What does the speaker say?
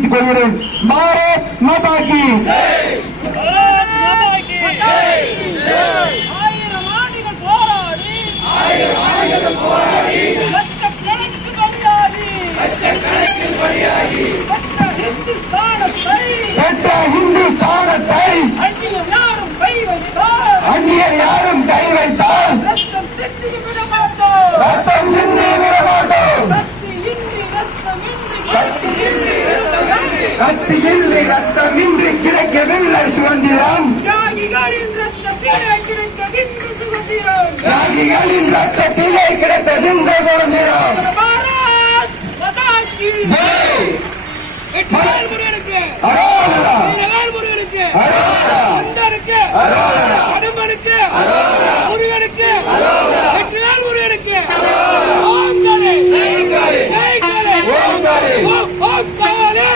தெரிவித்துக் கொள்கிறேன். பாரத் மாதா கி பெற்ற இந்துஸ்தானத்தை அந்நியர் யாரும் கை வைத்தால் ரத்தம் சிந்தி விட மாட்டோம். கத்தியின்றி ரத்தமின்றி கிடைக்கவில்லை சுதந்திரம். தியாகிகளின் ரத்தத்திலே கிடைத்தது இந்த சுதந்திரம்.